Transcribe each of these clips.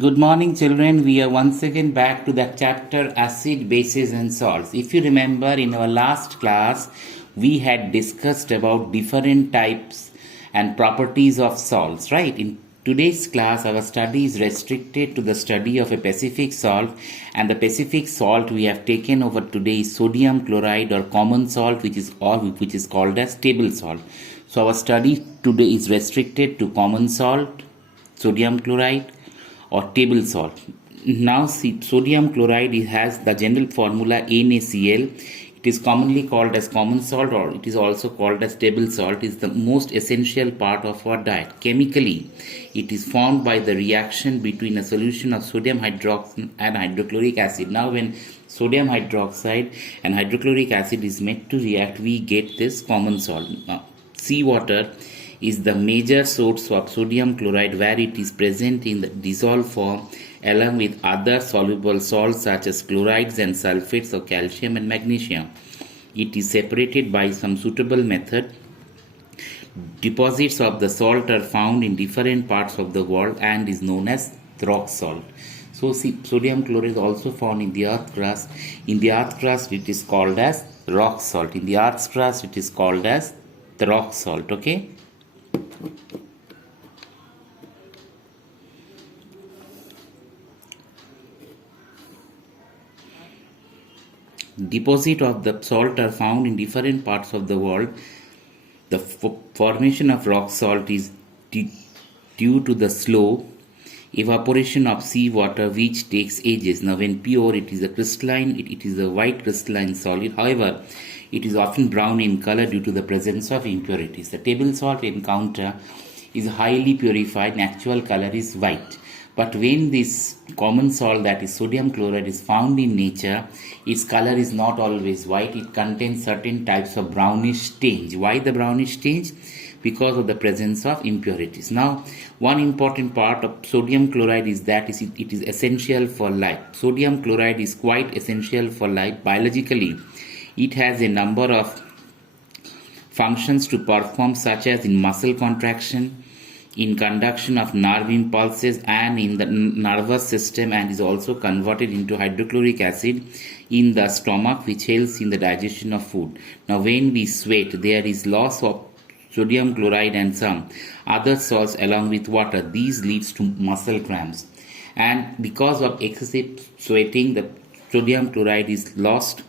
Good morning, children. We are once again back to the chapter Acid, Bases, and Salts. If you remember, in our last class, we had discussed about different types and properties of salts, right? In today's class, our study is restricted to the study of a specific salt, and the specific salt we have taken over today is sodium chloride or common salt, which is called as table salt. So our study today is restricted to common salt, sodium chloride, or table salt. Now, sodium chloride has the general formula NaCl. It is commonly called as common salt, or it is also called as table salt. It is the most essential part of our diet. Chemically, it is formed by the reaction between a solution of sodium hydroxide and hydrochloric acid. Now, when sodium hydroxide and hydrochloric acid is made to react, we get this common salt. Now, seawater is the major source of sodium chloride, where it is present in the dissolved form along with other soluble salts such as chlorides and sulfates of calcium and magnesium. It is separated by some suitable method. Deposits of the salt are found in different parts of the world and is known as rock salt. So sodium chloride is also found in the earth crust. In the earth crust it is called as rock salt. In the earth's crust it is called as the rock salt. Okay. Deposits of the salt are found in different parts of the world. The formation of rock salt is due to the slow evaporation of seawater, which takes ages. Now, when pure, it is a crystalline, it is a white crystalline solid. However, it is often brown in color due to the presence of impurities. The table salt encounter is highly purified, and actual color is white. But when this common salt, that is sodium chloride, is found in nature, its color is not always white. It contains certain types of brownish tinge. Why the brownish tinge? Because of the presence of impurities. Now, one important part of sodium chloride is that it is essential for life. Sodium chloride is quite essential for life. Biologically, it has a number of functions to perform, such as in muscle contraction, in conduction of nerve impulses, and in the nervous system, and is also converted into hydrochloric acid in the stomach, which helps in the digestion of food. Now, when we sweat, there is loss of sodium chloride and some other salts along with water. These leads to muscle cramps, and because of excessive sweating, the sodium chloride is lost,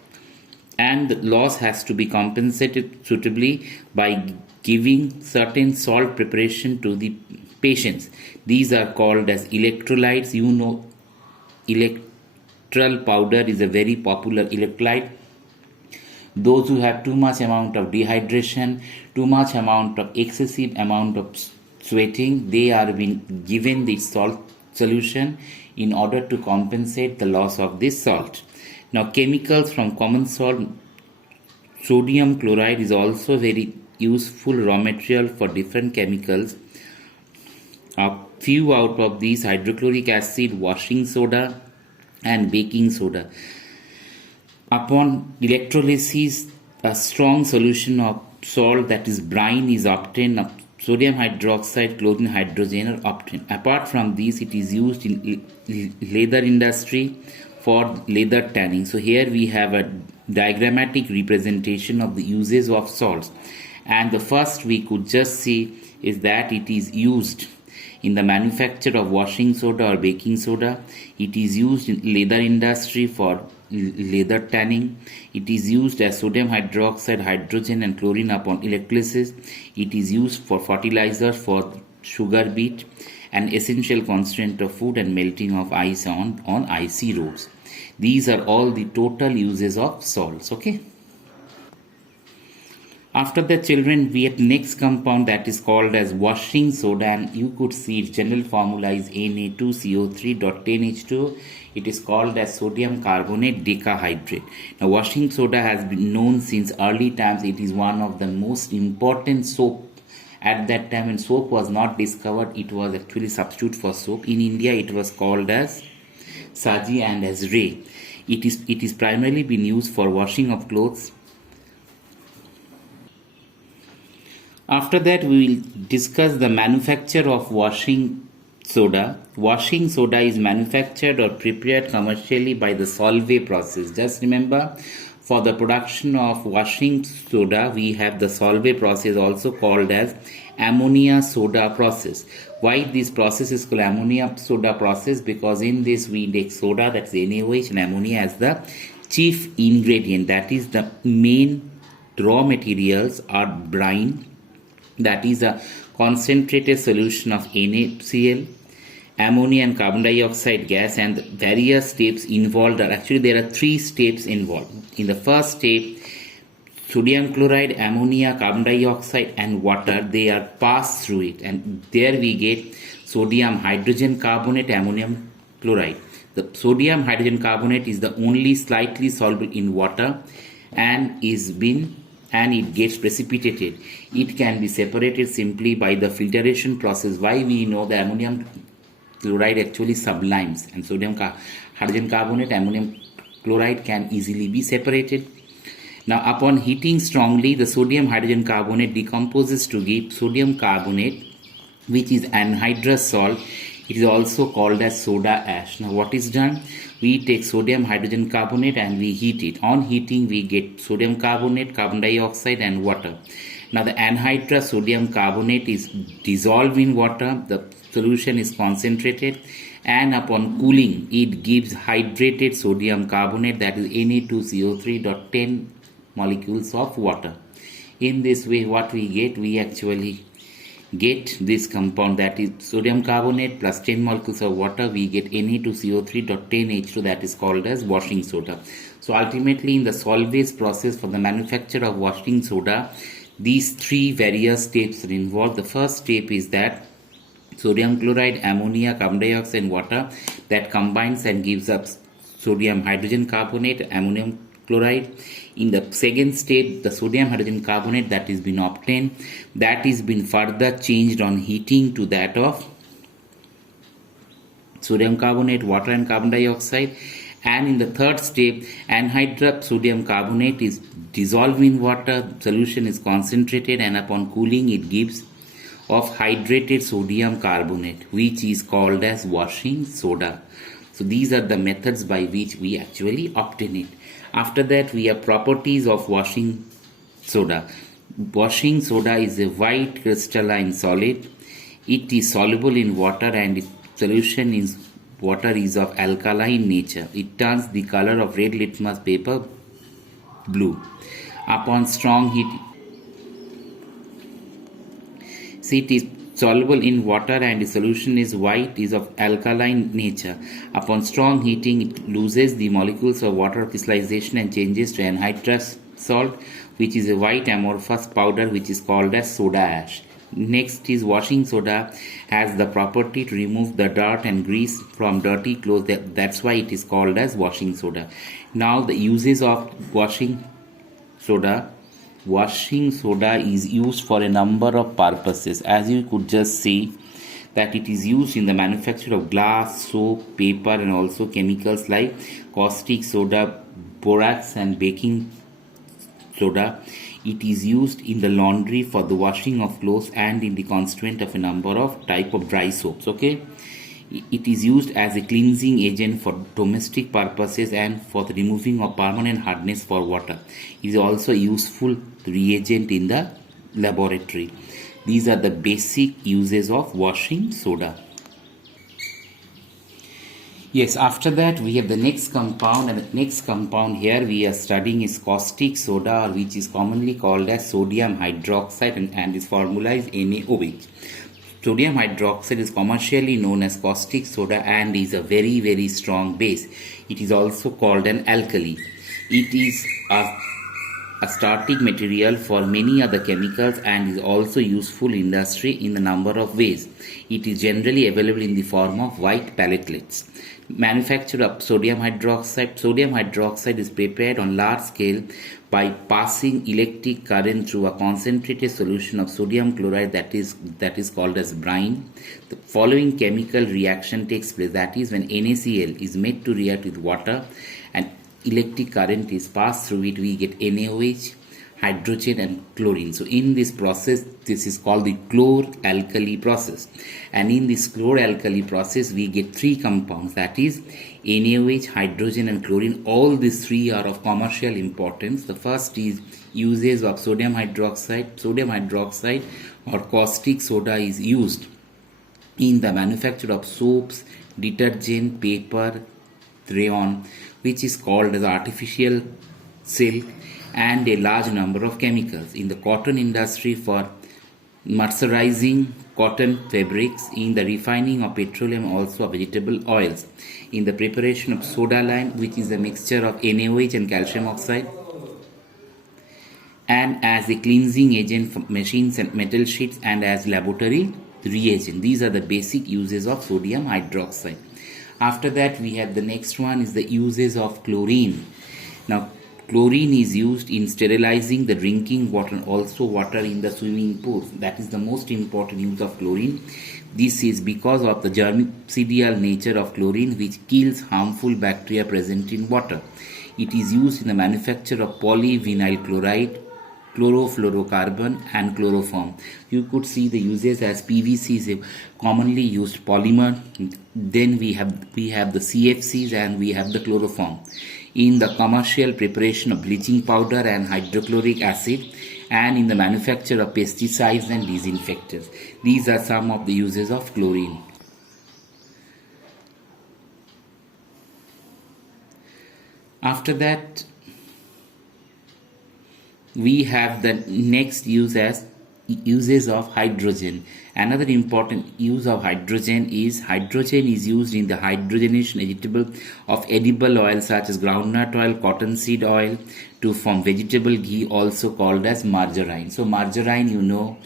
and the loss has to be compensated suitably by giving certain salt preparation to the patients. These are called as electrolytes. You know, electral powder is a very popular electrolyte. Those who have too much amount of dehydration, too much amount of excessive amount of sweating, they are being given the salt solution in order to compensate the loss of this salt. Now, chemicals from common salt, sodium chloride is also very useful raw material for different chemicals. A few out of these: hydrochloric acid, washing soda, and baking soda. Upon electrolysis, a strong solution of salt, that is brine, is obtained. Sodium hydroxide, chlorine, hydrogen are obtained. Apart from these, it is used in leather industry for leather tanning. So here we have a diagrammatic representation of the uses of salts. And the first we could just see is that it is used in the manufacture of washing soda or baking soda. It is used in leather industry for leather tanning. It is used as sodium hydroxide, hydrogen, and chlorine upon electrolysis. It is used for fertilizers for sugar beet, an essential constituent of food, and melting of ice on icy roads. These are all the total uses of salts. Okay. After the children, we have next compound, that is called as washing soda, and you could see its general formula is Na2CO3.10H2. It is called as sodium carbonate decahydrate. Now, washing soda has been known since early times. It is one of the most important soap. At that time when soap was not discovered, it was actually substitute for soap. In India, it was called as Saji and as Ray. It is primarily been used for washing of clothes. After that, we will discuss the manufacture of washing soda. Washing soda is manufactured or prepared commercially by the Solvay process. Just remember, for the production of washing soda, we have the Solvay process, also called as ammonia soda process. Why this process is called ammonia soda process? Because in this we take soda, that's NaOH, and ammonia as the chief ingredient. That is, the main raw materials are brine, that is a concentrated solution of NaCl, ammonia and carbon dioxide gas, and the various steps involved are actually there are three steps involved. In the first step, sodium chloride, ammonia, carbon dioxide and water, they are passed through it, and there we get sodium hydrogen carbonate, ammonium chloride. The sodium hydrogen carbonate is the only slightly soluble in water and it gets precipitated. It can be separated simply by the filtration process. Why? We know the ammonium chloride actually sublimes, and sodium hydrogen carbonate, ammonium chloride can easily be separated. Now, upon heating strongly, the sodium hydrogen carbonate decomposes to give sodium carbonate, which is anhydrous salt. It is also called as soda ash. Now, what is done? We take sodium hydrogen carbonate and we heat it. On heating, we get sodium carbonate, carbon dioxide and water. Now, the anhydrous sodium carbonate is dissolved in water. The solution is concentrated, and upon cooling, it gives hydrated sodium carbonate, that is Na2CO3.10 molecules of water. In this way, what we get? We actually get this compound, that is sodium carbonate plus 10 molecules of water. We get Na2CO3.10H2, that is called as washing soda. So ultimately, in the Solvay's process for the manufacture of washing soda, these three various steps are involved. The first step is that sodium chloride, ammonia, carbon dioxide and water, that combines and gives up sodium hydrogen carbonate, ammonium chloride. In the second step, the sodium hydrogen carbonate that is been obtained, that is been further changed on heating to that of sodium carbonate, water and carbon dioxide. And in the third step, anhydrous sodium carbonate is dissolved in water, solution is concentrated, and upon cooling it gives of hydrated sodium carbonate, which is called as washing soda. So these are the methods by which we actually obtain it. After that, we have properties of washing soda. Washing soda is a white crystalline solid. It is soluble in water, and its solution in water is of alkaline nature. It turns the color of red litmus paper blue. Upon strong heat, it is soluble in water and the solution is white, is of alkaline nature. Upon strong heating, it loses the molecules of water crystallization and changes to anhydrous salt, which is a white amorphous powder, which is called as soda ash. Next is washing soda, has the property to remove the dirt and grease from dirty clothes. That's why it is called as washing soda. Now, the uses of washing soda. Washing soda is used for a number of purposes. As you could just see, that it is used in the manufacture of glass, soap, paper and also chemicals like caustic soda, borax and baking soda. It is used in the laundry for the washing of clothes and in the constituent of a number of type of dry soaps. Okay. It is used as a cleansing agent for domestic purposes and for the removing of permanent hardness for water. It is also a useful reagent in the laboratory. These are the basic uses of washing soda. Yes, after that we have the next compound, and the next compound here we are studying is caustic soda, which is commonly called as sodium hydroxide, and its formula is NaOH. Sodium hydroxide is commercially known as caustic soda and is a very, very strong base. It is also called an alkali. It is a starting material for many other chemicals and is also useful in industry in a number of ways. It is generally available in the form of white platelets. Manufacture of sodium hydroxide. Sodium hydroxide is prepared on large scale by passing electric current through a concentrated solution of sodium chloride, that is called as brine. The following chemical reaction takes place, that is when NaCl is made to react with water and electric current is passed through it, we get NaOH. hydrogen and chlorine. So in this process, this is called the chlor-alkali process, and in this chlor-alkali process we get three compounds, that is NaOH, hydrogen and chlorine. All these three are of commercial importance. The first is uses of sodium hydroxide. Sodium hydroxide or caustic soda is used in the manufacture of soaps, detergent, paper, rayon, which is called as artificial silk, and a large number of chemicals. In the cotton industry for mercerizing cotton fabrics, in the refining of petroleum, also of vegetable oils, in the preparation of soda lime, which is a mixture of NaOH and calcium oxide, and as a cleansing agent for machines and metal sheets, and as laboratory reagent. These are the basic uses of sodium hydroxide. After that, we have the next one is the uses of chlorine. Now, chlorine is used in sterilizing the drinking water and also water in the swimming pools. That is the most important use of chlorine. This is because of the germicidal nature of chlorine, which kills harmful bacteria present in water. It is used in the manufacture of polyvinyl chloride, chlorofluorocarbon and chloroform. You could see the uses as PVC is a commonly used polymer. Then we have the CFCs and we have the chloroform. In the commercial preparation of bleaching powder and hydrochloric acid, and in the manufacture of pesticides and disinfectants. These are some of the uses of chlorine. After that, we have the next uses of hydrogen. Another important use of hydrogen is used in the hydrogenation of edible oil such as groundnut oil, cottonseed oil, to form vegetable ghee, also called as margarine. So margarine,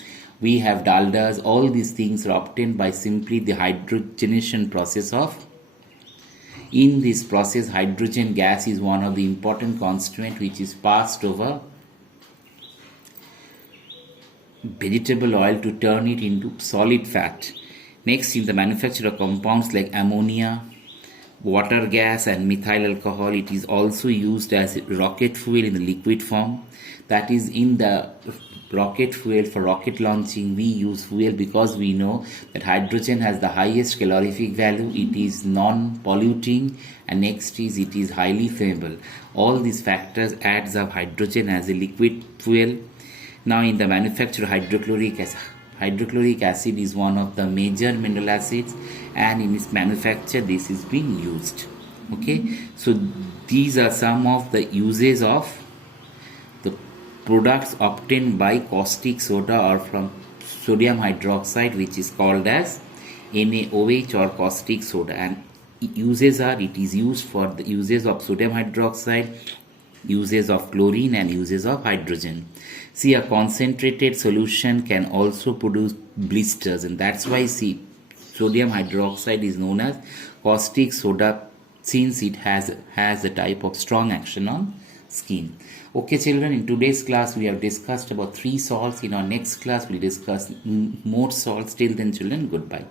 we have daldas. All these things are obtained by simply the hydrogenation process of. In this process, hydrogen gas is one of the important constituent which is passed over vegetable oil to turn it into solid fat. Next, in the manufacture of compounds like ammonia, water gas and methyl alcohol, it is also used as rocket fuel in the liquid form. That is, in the rocket fuel for rocket launching, we use fuel because we know that hydrogen has the highest calorific value, it is non-polluting, and next is it is highly flammable. All these factors adds up hydrogen as a liquid fuel. Now, in the manufacture of hydrochloric acid is one of the major mineral acids, and in its manufacture this is being used. Okay, so these are some of the uses of the products obtained by caustic soda or from sodium hydroxide, which is called as NaOH or caustic soda. And uses are, it is used for the uses of sodium hydroxide, uses of chlorine and uses of hydrogen. See, a concentrated solution can also produce blisters, and that's why sodium hydroxide is known as caustic soda, since it has a type of strong action on skin. Okay children, in today's class we have discussed about 3 salts. In our next class we'll discuss more salts. Till then children, goodbye.